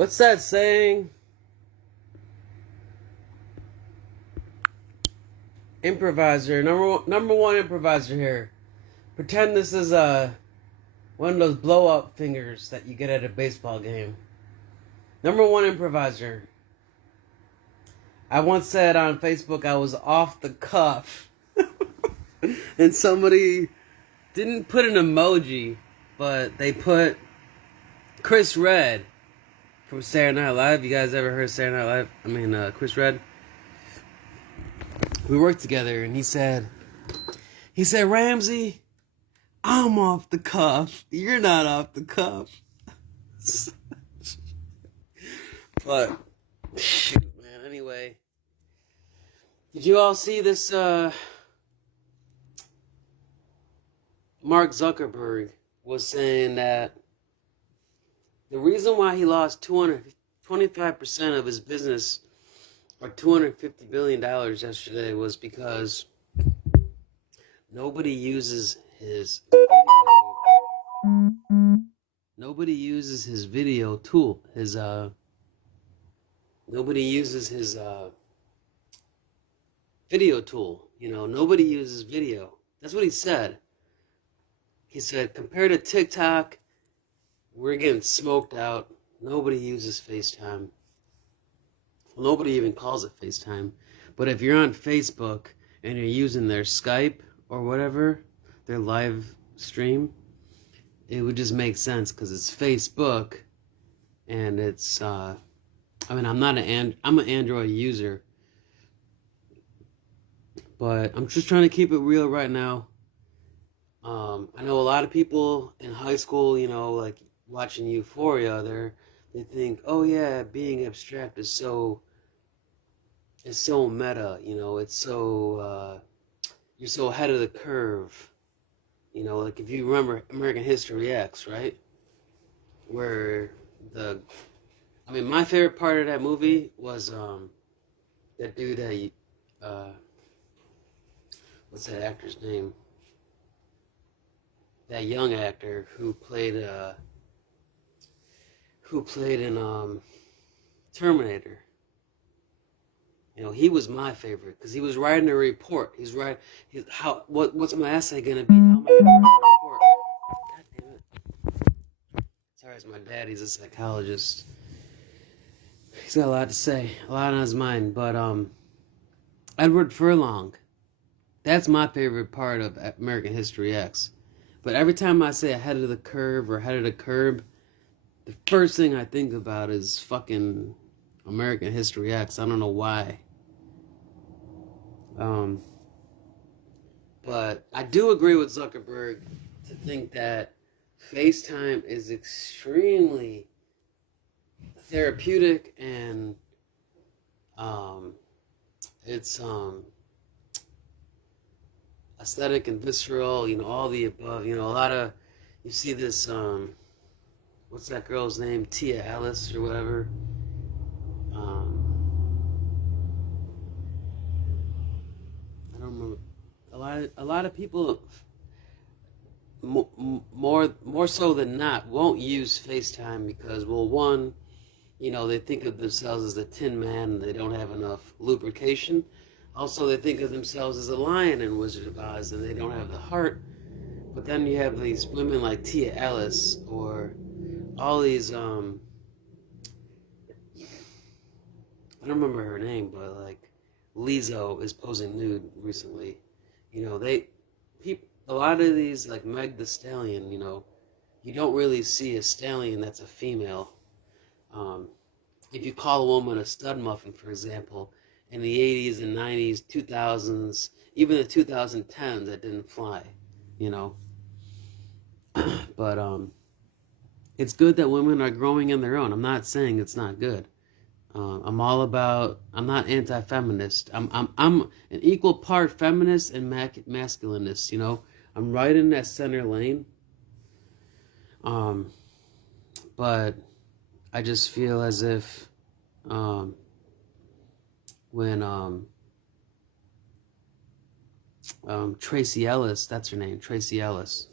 What's that saying? Improviser, number one improviser here. Pretend this is one of those blow up fingers that you get at a baseball game. Number one improviser. I once said on Facebook I was off the cuff, and somebody didn't put an emoji, but they put Chris Red from Saturday Night Live. You guys ever heard Saturday Night Live? Chris Red. We worked together, and he said, Ramsey, I'm off the cuff. You're not off the cuff. But, shoot, man. Anyway, did you all see this, Mark Zuckerberg was saying that the reason why he lost 25% of his business, or $250 billion yesterday, was because nobody uses his video tool. Nobody uses his video tool. Nobody uses video. That's what he said. He said, compared to TikTok, we're getting smoked out. Nobody uses FaceTime. Well, nobody even calls it FaceTime. But if you're on Facebook and you're using their Skype or whatever, their live stream, it would just make sense because it's Facebook, and it's I'm an Android user, but I'm just trying to keep it real right now. I know a lot of people in high school, like watching Euphoria, they think, oh yeah, being abstract is so meta, it's so you're so ahead of the curve. Like if you remember American History X, right? Where my favorite part of that movie was that dude what's that actor's name? That young actor who played in Terminator. He was my favorite because he was writing a report. What's my essay gonna be? How am I gonna write a report? God damn it! Sorry, it's my dad. He's a psychologist. He's got a lot to say, a lot on his mind. But Edward Furlong, that's my favorite part of American History X. But every time I say ahead of the curve or ahead of the curb, the first thing I think about is fucking American History X. I don't know why. But I do agree with Zuckerberg to think that FaceTime is extremely therapeutic, and it's aesthetic and visceral, all the above. A lot of, you see this, what's that girl's name? Ellis or whatever. I don't remember. A lot of people, more so than not, won't use FaceTime because, well, one, they think of themselves as a tin man and they don't have enough lubrication. Also, they think of themselves as a lion in Wizard of Oz and they don't have the heart. But then you have these women like Tia Ellis or all these, I don't remember her name, but like Lizzo is posing nude recently. A lot of these, like Meg the Stallion, you don't really see a stallion that's a female. If you call a woman a stud muffin, for example, in the 80s and 90s, 2000s, even the 2010s, that didn't fly, But it's good that women are growing in their own. I'm not saying it's not good. I'm not anti-feminist. I'm an equal part feminist and masculinist, I'm right in that center lane. But I just feel as if when Tracie Ellis, that's her name, Tracie Ellis,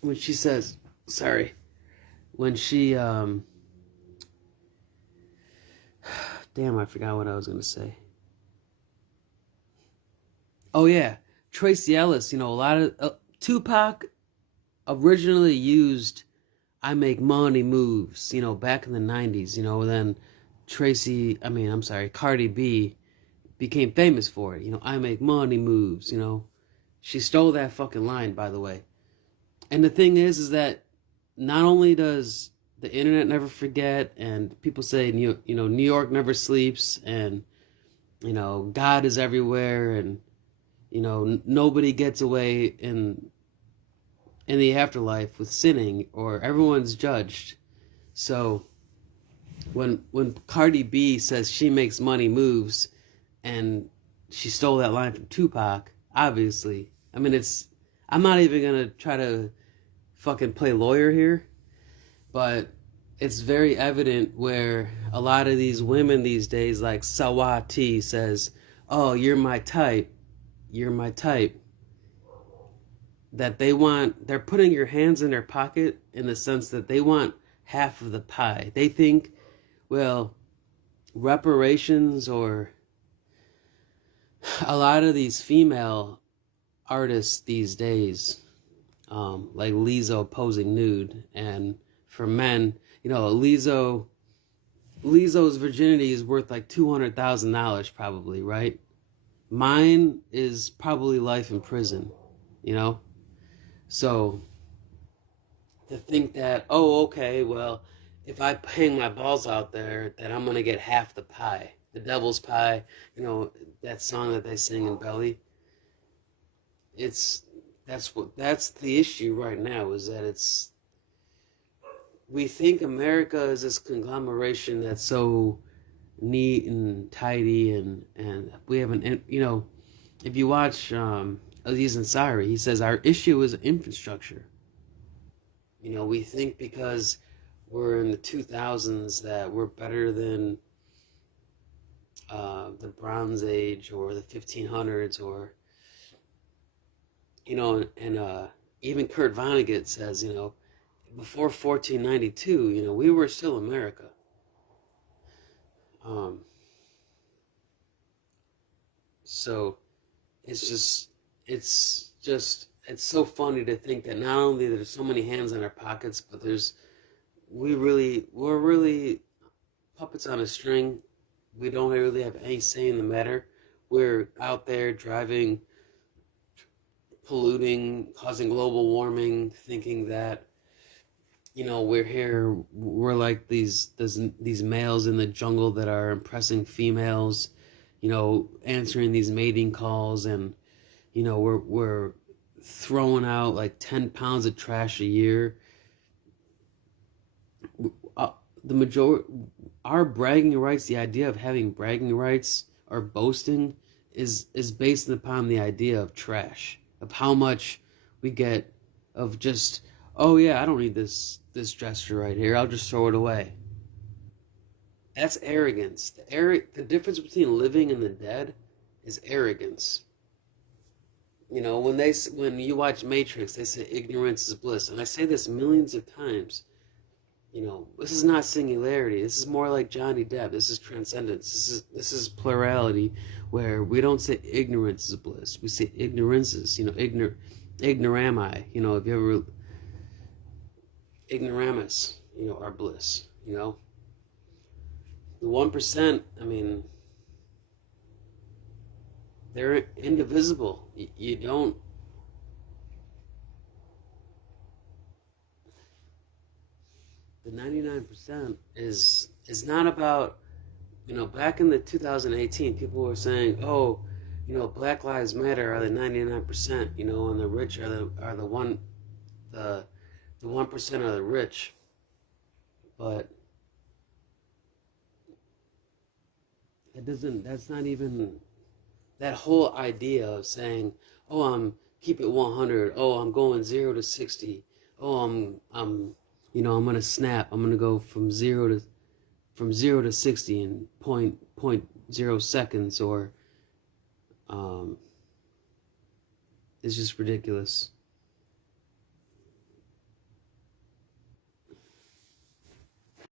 when she says, when she damn, I forgot what I was gonna say. Oh yeah, Tracie Ellis. A lot of Tupac originally used "I Make Money Moves." Back in the '90s. Then Cardi B became famous for it. "I make money moves." She stole that fucking line, by the way. And the thing is that not only does the internet never forget, and people say New York never sleeps, and God is everywhere, and nobody gets away in the afterlife with sinning, or everyone's judged. So when Cardi B says she makes money moves, and she stole that line from Tupac, obviously, I'm not even gonna try to fucking play lawyer here, but it's very evident where a lot of these women these days, like Sawati says, "Oh, you're my type, you're my type." That they're putting your hands in their pocket in the sense that they want half of the pie. They think, well, reparations, or a lot of these female artists these days, like Lizzo posing nude, and for men, Lizzo's virginity is worth like $200,000 probably, right? Mine is probably life in prison, So to think that, oh, okay, well, if I hang my balls out there, then I'm gonna get half the pie, the devil's pie, that song that they sing in Belly. That's the issue right now, is that we think America is this conglomeration that's so neat and tidy, and we haven't, if you watch Aziz Ansari, he says our issue is infrastructure. We think because we're in the 2000s that we're better than the Bronze Age or the 1500s, or and even Kurt Vonnegut says, before 1492, we were still America. So it's so funny to think that not only there's so many hands in our pockets, but we're really puppets on a string. We don't really have any say in the matter. We're out there driving, polluting, causing global warming, thinking that we're like these males in the jungle that are impressing females, answering these mating calls, and we're throwing out like 10 pounds of trash a year. The majority, our bragging rights, the idea of having bragging rights or boasting, is based upon the idea of trash, of how much we get of just, oh yeah, I don't need this dresser right here, I'll just throw it away. That's arrogance. The difference between living and the dead is arrogance. When you watch Matrix, they say ignorance is bliss, and I say this millions of times. This is not singularity. This is more like Johnny Depp. This is transcendence. This is plurality, where we don't say ignorance is bliss. We say ignorances. Ignorami. If you ever ignoramus, are bliss. The 1%. They're indivisible. You don't. The 99% is not about, back in the 2018, people were saying, oh, Black Lives Matter are the 99%, and the rich are the 1% are the rich. But that's not even, that whole idea of saying, oh, keep it 100, oh, I'm going 0 to 60, oh, I'm gonna snap, I'm gonna go from 0 to 60 in 0.0 seconds, or it's just ridiculous.